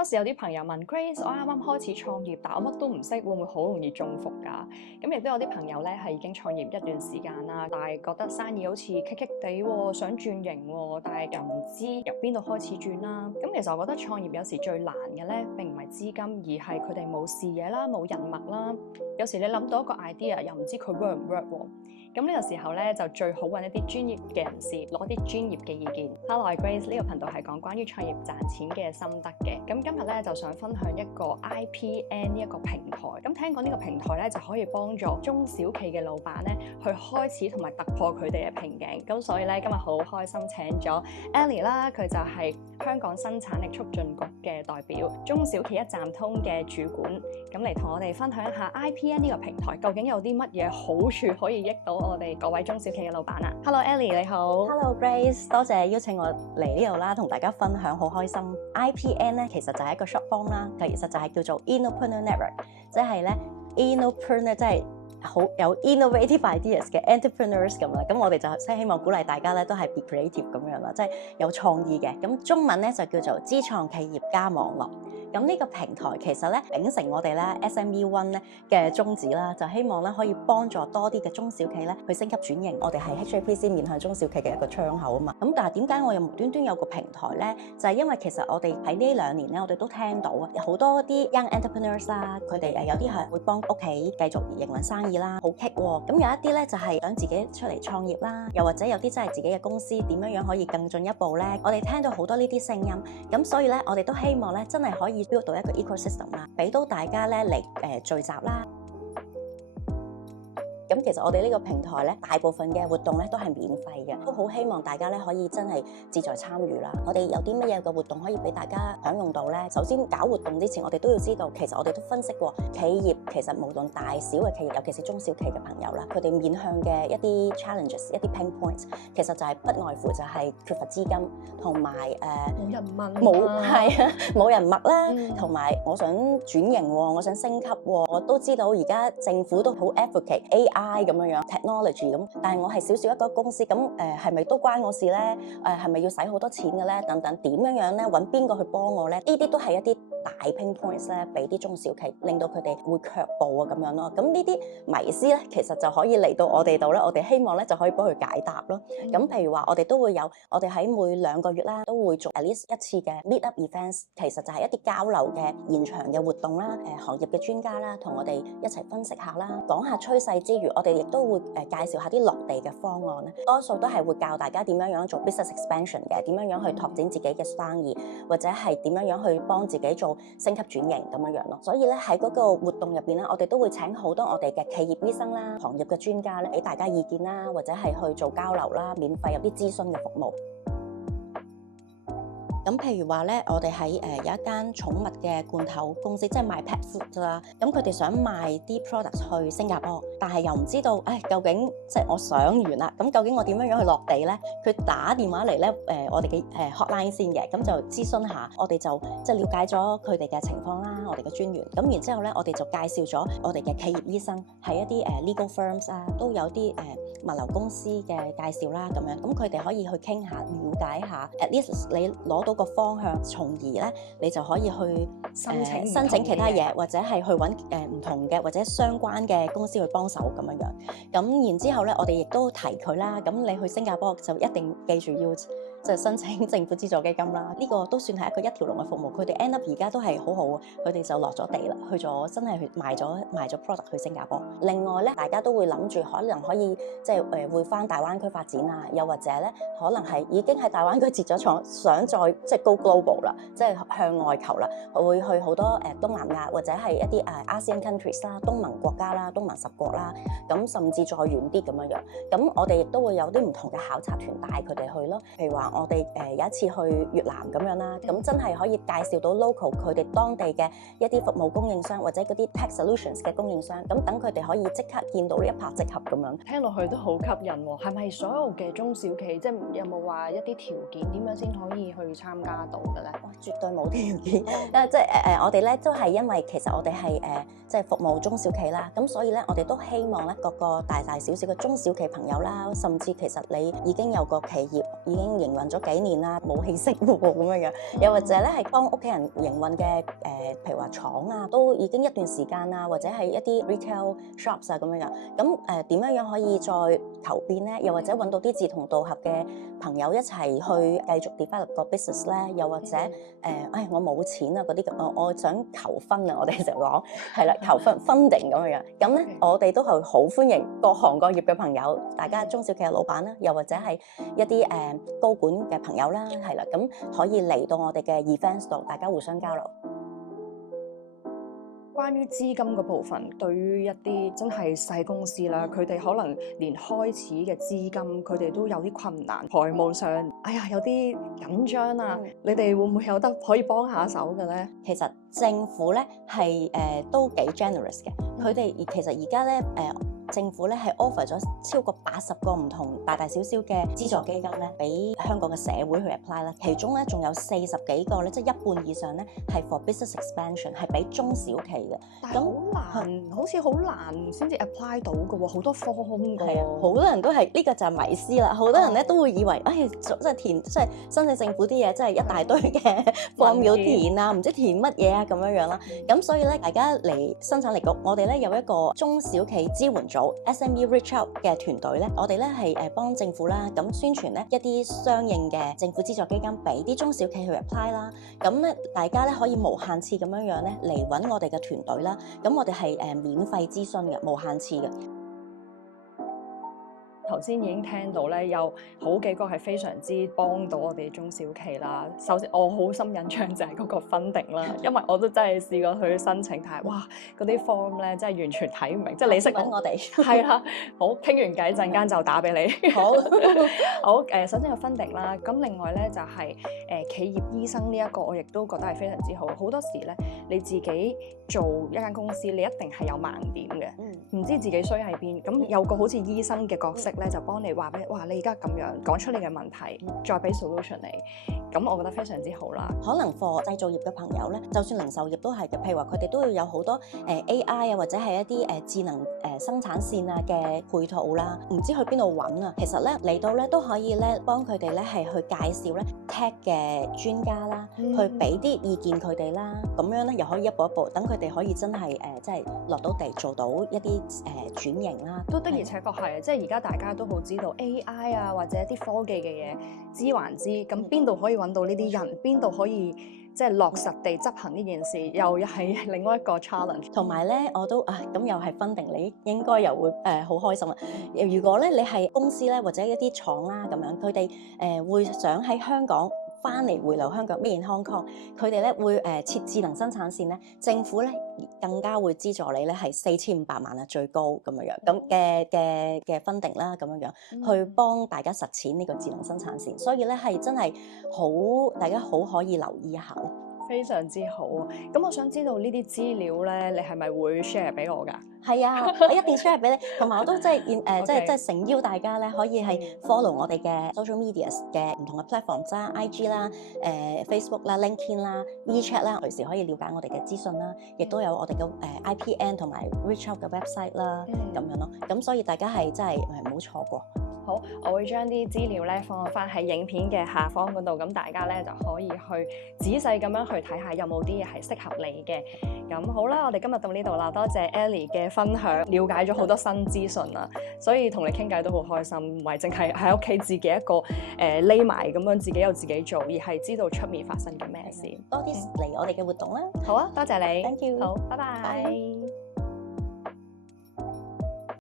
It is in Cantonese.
不時有啲朋友問 Grace，我啱啱開始創業，但我乜都唔識，會唔會好容易中伏㗎？咁亦都有啲朋友咧係已經創業一段時間啦，但係覺得生意好似棘棘地喎，想轉型喎，但係又唔知由邊度開始轉啦。咁其實我覺得創業有時最難嘅咧並唔係資金，而係佢哋冇視野啦、冇人脈啦。有時你諗到一個 idea，又唔知佢 work 唔 work 喎。咁呢個時候咧就最好揾一啲專業嘅人士攞啲專業嘅意見。Hello，我係 Grace，呢個頻道係講關於創業賺錢嘅心得嘅。咁今日咧就想分享一個 IPN 呢一個平台。咁聽講呢個平台咧就可以幫助中小企嘅老闆咧去開始同埋突破佢哋嘅瓶頸。咁所以咧今日好開心請咗 Ellie 啦，佢就係香港生產力促進局嘅代表，中小企一站通嘅主管。咁嚟同我哋分享一下 IPN 呢個平台究竟有啲乜嘢好處可以益到我哋各位中小企嘅老闆啊。Hello Ellie， 你好。Hello Grace， 多謝邀請我嚟呢度啦，同大家分享，好開心。IPN 咧其實就係一個 short form 啦，其實就係叫做 Innopreneur Network， 即係咧 Innopreneur 即係好有 innovative ideas 嘅 entrepreneurs 咁啦。咁我哋就即係希望鼓勵大家咧都係 be creative 咁樣啦，即係有創意嘅。咁中文咧就叫做知創企業家網絡。咁呢個平台其實咧秉承我哋咧 SME One 咧嘅宗旨啦，就希望咧可以幫助多啲嘅中小企咧去升級轉型。我哋係 HAPC 面向中小企嘅一個窗口啊嘛。咁但係點解我又無端端有個平台咧？就係因為其實我哋喺呢2年咧，我哋都聽到啊，好多啲 young entrepreneurs 啦，佢哋有啲係會幫屋企繼續營運生意啦，好棘喎。咁有一啲咧就係想自己出嚟創業啦，又或者有啲真係自己嘅公司點樣可以更進一步咧。我哋聽到好多呢啲聲音，咁所以咧我哋都希望咧真係可以 build 到一個 ecosystem 啦，俾到大家咧嚟聚集啦。咁其實我哋呢個平台咧，大部分嘅活動咧都係免費嘅，都好希望大家咧可以真係志在參與啦。我哋有啲乜嘢嘅活動可以俾大家享用到咧？首先搞活動之前，我哋都要知道，其實我哋都分析過企業其實無論大小嘅企業，尤其是中小企嘅朋友啦，佢哋面向嘅一啲 challenges、一啲 pain points， 其實就係不外乎就係缺乏資金同埋冇人問，冇人脈啦，同埋我想轉型喎，我想升級喎，我都知道而家政府都好 advocate AI。咁樣 technology 咁，但係我係少一個公司，咁係咪都關我事咧？係咪要使好多錢嘅咧？等等，點樣咧？揾邊個去幫我咧？呢啲都係一啲大 pain points 咧，俾啲中小企，令到佢哋會卻步啊咁樣咯。咁呢啲迷思咧，其實就可以嚟到我哋度咧，我哋希望咧就可以幫佢解答咯。咁譬如話，我哋都會有，我哋喺每2個月啦，都會做 at least 一次嘅 meet up events， 其實就係一啲交流嘅現場嘅活動啦。行業嘅專家啦，同我哋一齊分析下啦，講下趨勢之餘，我哋亦都會介紹下啲落地嘅方案咧。多數都係會教大家點樣做 business expansion 嘅，點樣去拓展自己嘅生意，或者係點樣去幫自己做升級轉型咁樣咯。所以咧喺嗰個活動入邊咧，我哋都會請好多我哋嘅企業醫生啦、行業嘅專家咧，俾大家意見啦，或者係去做交流啦，免費有啲諮詢嘅服務。咁譬如話咧，我哋喺有一間寵物嘅罐頭公司，即係賣 pet food 啦。咁佢哋想賣啲 products 去新加坡，但係又唔知道，究竟即係我上完啦，咁究竟我點樣去落地咧？佢打電話嚟咧，我哋嘅hotline 先嘅，咁就諮詢下，我哋就即係了解咗佢哋嘅情況啦，我哋嘅專員。咁然之後咧，我哋就介紹咗我哋嘅企業醫生，係一啲legal firms 啊，都有啲物流公司嘅介紹啦，咁樣。咁佢哋可以去傾下，了解下 ，at least 你攞到個方向，從而咧你就可以去申請其他嘢，或者係去揾唔同嘅或者相關嘅公司去幫手咁樣。咁然之後咧，我哋亦都提佢啦。咁你去新加坡就一定記住要即係申請政府資助基金啦。呢個都算係一條龍嘅服務。佢哋 end up 而家都係好好，佢哋就落咗地啦，去咗真係去賣咗 product 去新加坡。另外咧，大家都會諗住可能可以即係會返大灣區發展啊，又或者咧可能係已經喺大灣區設咗廠，想再即係 go global 啦，即係向外求啦，會去好多東南亞或者係一啲ASEAN countries 啦、東盟國家啦、東盟10國啦，咁甚至再遠啲咁樣。咁我哋亦都會有啲唔同嘅考察團帶佢哋去咯。譬如話我哋有一次去越南咁樣啦，咁真係可以介紹到 local 佢哋當地嘅一啲服務供應商或者嗰啲 tech solutions 嘅供應商，咁等佢哋可以即刻見到呢一拍即合咁樣。聽落去都好吸引喎。係咪所有嘅中小企即係有冇話一啲條件點樣先可以去參加到嘅咧？哇，絕對冇條件，即係我哋咧都係因為其實我哋係即係服務中小企啦，咁所以咧我哋都希望咧各個大大小小嘅中小企朋友啦，甚至其實你已經有個企業已經營運運咗幾年啦，冇氣息喎咁樣樣，又或者咧係幫屋企人營運嘅譬如話廠啊，都已經一段時間啊，或者係一啲 retail shops 啊咁樣樣，咁點樣樣可以再求變咧？又或者揾到啲志同道合嘅朋友一齊去繼續 develop 個 business 咧？又或者我冇錢啊嗰啲咁，我想求婚啊，我哋就講係啦，求婚 funding 咁樣樣，咁咧我哋都係好歡迎各行各業嘅朋友，大家中小企嘅老闆啦，又或者係一啲高管嘅朋友啦，係啦，咁可以嚟到我哋嘅 events 度，大家互相交流。關於資金嘅部分，對於一啲真係細公司啦，佢哋可能連開始嘅資金佢哋都有啲困難，財務上有啲緊張啊，你哋會唔會有得可以幫下手嘅咧？其實政府咧係都幾 generous 嘅，佢哋其實而家咧政府咧係 offer 咗超過80個唔同大大小小嘅資助基金咧，俾香港嘅社會去 apply 啦。其中咧仲有40幾個咧，即係一半以上咧係 for business expansion， 係俾中小企嘅。但係好難，好似好難先至 apply 到嘅喎，好多 form 嘅喎。好多人都係呢個就係迷思啦。好多人咧都會以為，即係申請政府啲嘢，真係一大堆嘅 form 要填啊，唔知填乜嘢啊咁樣啦。咁所以咧，大家嚟生產力局，我哋咧有一個中小企支援組。SME Reach Out 嘅團隊咧，我哋咧係幫政府啦，咁宣傳咧一啲相應嘅政府資助基金俾啲中小企去 apply 啦。咁咧大家咧可以無限次咁樣咧嚟揾我哋嘅團隊啦。咁我哋係免費諮詢嘅，無限次嘅。頭先已經聽到咧，有好幾個係非常之幫到我哋中小企啦。首先我好深印象就係嗰個 funding 啦，因為我都真係試過去申請，但係哇嗰啲 form 咧真係完全睇唔明，即係你識揾我哋係啦。好，傾完偈陣間就打俾你。好好首先有 funding 啦，咁另外咧就係企業醫生呢一個，我亦都覺得係非常之好。好多時咧你自己做一間公司，你一定係有盲點嘅，唔知自己衰喺邊，咁有個好似醫生嘅角色咧，就幫你話俾你而家咁樣講出你嘅問題，再俾 solution 你，咁我覺得非常之好啦。可能 for 製造業嘅朋友咧，就算零售業都係嘅，譬如話佢哋都要有好多AI 啊，或者係一啲智能生產線啊嘅配套啦，唔知去邊度揾啊。其實咧嚟到咧都可以咧幫佢哋咧係去介紹咧 tech 嘅專家啦，去俾啲意見佢哋啦，咁樣咧又可以一步一步等佢哋可以真係即係落到地做到一啲轉型啦。都的而且確係，即係而家大家都好知道 AI 啊，或者啲科技嘅嘢知還知，咁邊度可以揾到呢啲人，邊度可以即係落實地執行呢件事，又係另外一個 challenge。同埋咧，我都咁又係 funding，你應該又會好開心啦。如果咧你係公司咧或者一啲廠啦咁樣，佢哋會想喺香港翻嚟回流香港 Made in Hong Kong，佢哋咧會設智能生產線咧，政府咧更加會資助你咧係4500萬啊最高咁樣咁嘅 funding 啦咁樣去幫大家實踐呢個智能生產線，所以咧係真係好大家好可以留意一下。非常之好啊！咁我想知道呢啲資料咧，你係咪會 share 俾我㗎？係啊，我一定 share 俾你。同埋我都即係即係誠邀大家咧，可以係 follow 我哋嘅 social media 嘅唔同嘅 platform 啦 ，IG 啦、Facebook 啦、LinkedIn 啦、WeChat 啦，隨時可以了解我哋嘅資訊啦。亦都有我哋嘅IPN 同埋 Reach Out 嘅 website 啦，咁樣咯。咁所以大家係真係唔好錯過。好，我會將啲資料咧放翻喺影片嘅下方嗰度，咁大家咧就可以去仔細咁樣去睇下有冇啲嘢係適合你嘅。咁好啦，我哋今日到呢度啦，多謝 Ellie 嘅分享，了解咗好多新資訊啦，所以同你傾偈都好開心，唔係淨係喺屋企自己一個匿埋咁樣自己有自己做，而係知道出面發生緊咩事。多啲嚟我哋嘅活動啦。好啊，多謝你。Thank you。好，拜拜。